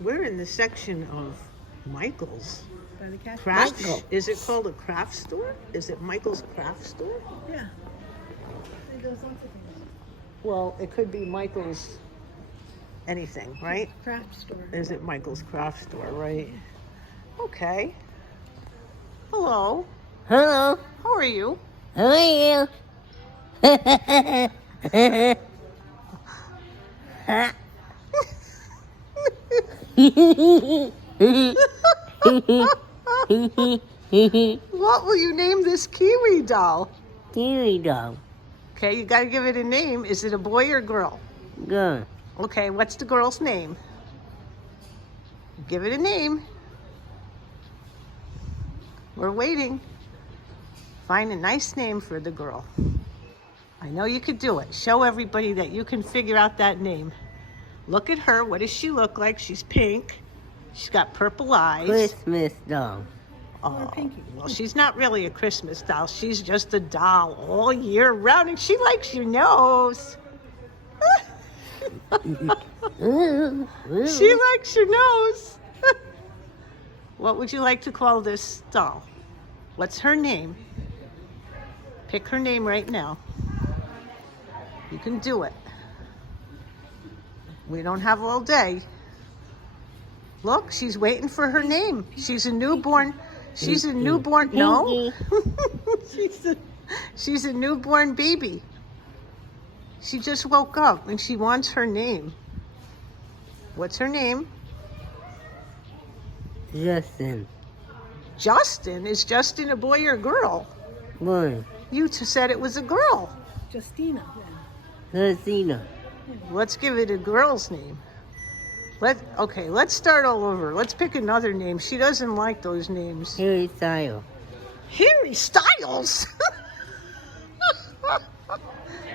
We're in the section of Michael's. By the cat. Craft? Michael. Is it called a craft store? Is it Michael's craft store? Yeah. It does lots of things. Well, it could be Michael's anything, right? Craft store. Is it Michael's craft store, right? Okay. Hello. Hello. How are you? How are you? What will you name this Kiwi doll? Kiwi dog. Okay, you gotta give it a name. Is it a boy or girl? Good. Okay, what's the girl's name? Give it a name. We're waiting. Find a nice name for the girl. I know you could do it. Show everybody that you can figure out that name. Look at her. What does she look like? She's pink. She's got purple eyes. Christmas dog. Oh, Pinky. well, she's not really a Christmas doll. She's just a doll all year round, and she likes your nose. She likes your nose. What would you like to call this doll? What's her name? Pick her name right now. You can do it. We don't have all day. Look, she's waiting for her name. She's a newborn. She's a newborn. No. She's a newborn baby. She just woke up and she wants her name. What's her name? Justin. Justin. Is Justin a boy or a girl? Boy. You said it was a girl. Justina. Justina. Let's give it a girl's name. Let's start all over. Let's pick another name. She doesn't like those names. Harry Styles. Harry Styles?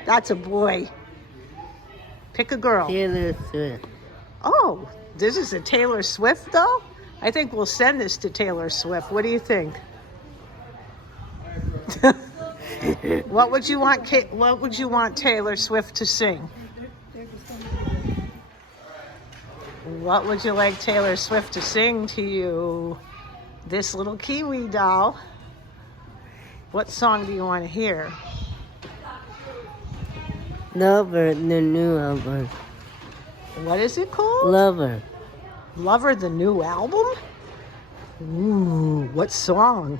That's a boy. Pick a girl. Taylor Swift. Oh, this is a Taylor Swift doll? I think we'll send this to Taylor Swift. What do you think? What would you want Taylor Swift to sing? What would you like Taylor Swift to sing to you? This little Kiwi doll. What song do you want to hear? Lover, the new album. What is it called? Lover. Lover, the new album? Ooh, what song?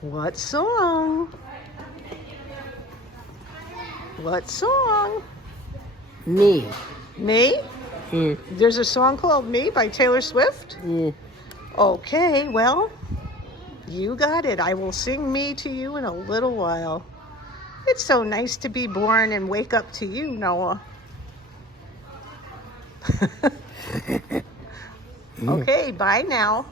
What song? What song? Me. Me? Yeah. There's a song called Me by Taylor Swift? Yeah. Okay, well, you got it. I will sing Me to you in a little while. It's so nice to be born and wake up to you, Noah. Okay, bye now.